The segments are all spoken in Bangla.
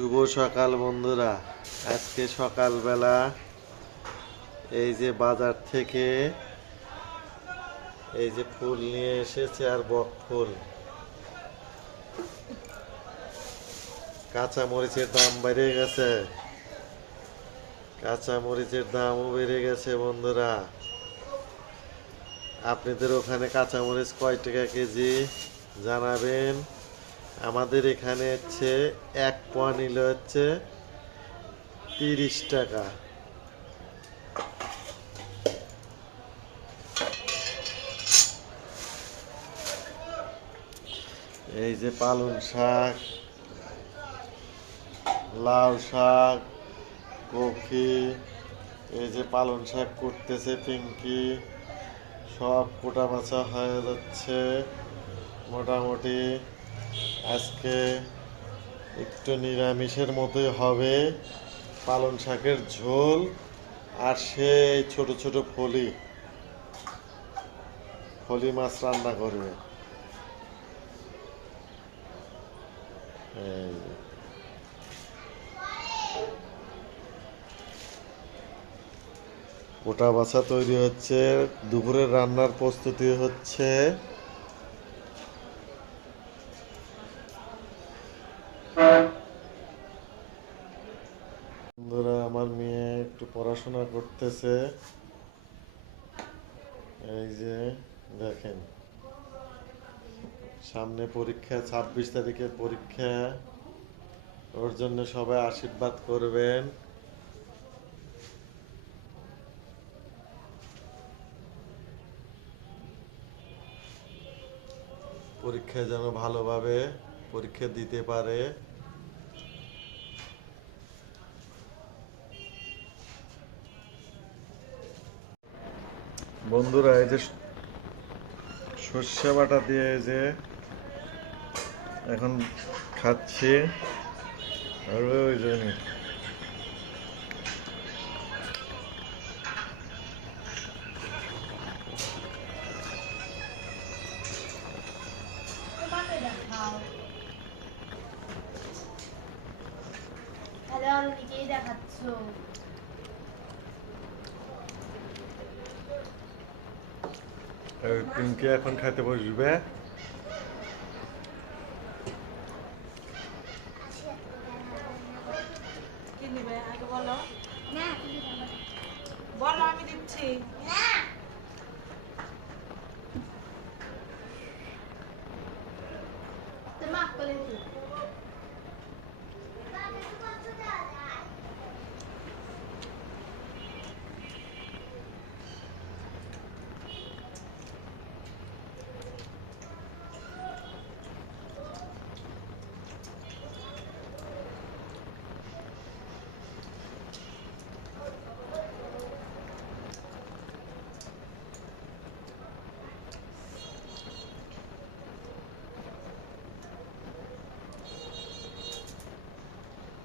শুভ সকাল, বন্ধুরা। আজকে সকালবেলা এই যে বাজার থেকে এই যে ফুল নিয়ে এসেছে আর বক ফুল। কাঁচা মরিচের দাম বেড়ে গেছে। কাঁচা মরিচের দামও বেড়ে গেছে, বন্ধুরা। আপনাদের ওখানে কাঁচা মরিচ কয় টাকা কেজি? জানাবেন। আমাদের এখানে হচ্ছে এক পোয়া নিলে হচ্ছে তিরিশ টাকা। এই যে পালং শাক, লাউ শাক, কফি, এই যে পালং শাক করতেছে পিঙ্কি, সব কোটা বাছা হয়ে যাচ্ছে মোটামুটি। আজকে একটু নিরামিষের মতোই হবে। পালং শাকের ঝোল আর সেই ছোট ছোট ফলি। ফলি মাছ রান্না করবে। কোটা বাছা তৈরি হচ্ছে। দুপুরের রান্নার প্রস্তুতি হচ্ছে বন্ধুরা আমার মেয়ে একটু পড়াশোনা করতেছে। এই যে দেখেন, সামনে পরীক্ষা, ছাব্বিশ তারিখের পরীক্ষা। ওর জন্য সবাই আশীর্বাদ করবেন। পরীক্ষা যেন ভালোভাবে পরীক্ষা দিতে পারে। বন্ধুরা এই যে সর্ষে বাটা দিয়ে যে এখন খাচ্ছি আর ওই জন্য দেখাচ্ছ। পিঙ্কি এখন খাইতে বসবে। বলো আমি দিচ্ছি।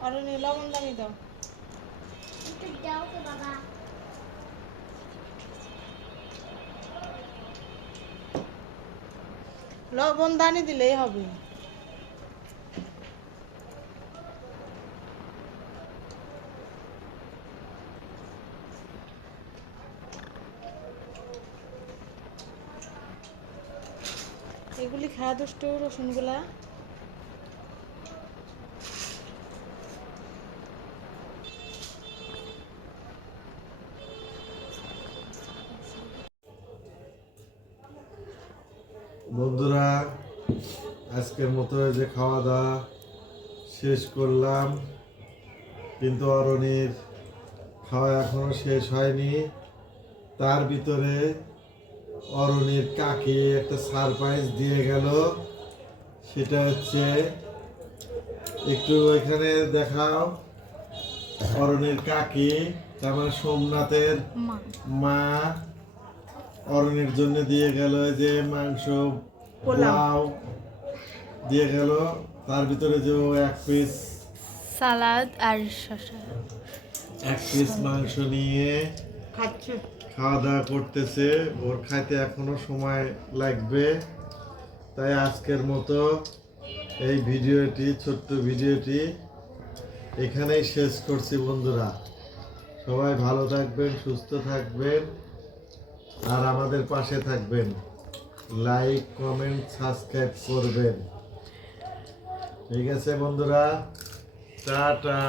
নি লবণ দামি দাও। লবণ দানি দিলেই হবে। এগুলি খাওয়া দুষ্ট রসুনগুলা। বন্ধুরা আজকের মতো যে খাওয়া দাওয়া শেষ করলাম। কিন্তু অরণির খাওয়া এখনও শেষ হয়নি। তার ভিতরে অরণির কাকি একটা সারপ্রাইজ দিয়ে গেল। সেটা হচ্ছে একটু ওইখানে দেখাও। অরণির কাকি তার মানে সোমনাথের মা। অরণের জন্য দিয়ে গেল যে মাংস পোলাও। দিয়ে গেল। তার ভিতরে যে ও এক পিস সালাদ আর শসা। এক পিস মাংস নিয়ে খাচ্ছে। খাওয়া দাওয়া করতেছে। ওর খাইতে এখনও সময় লাগবে। তাই আজকের মতো এই ভিডিওটি ছোট্ট ভিডিওটি এখানেই শেষ করছি বন্ধুরা। সবাই ভালো থাকবেন সুস্থ থাকবেন। আর আমাদের পাশে থাকবেন। লাইক কমেন্ট সাবস্ক্রাইব করবেন। ঠিক আছে বন্ধুরা? টাটা।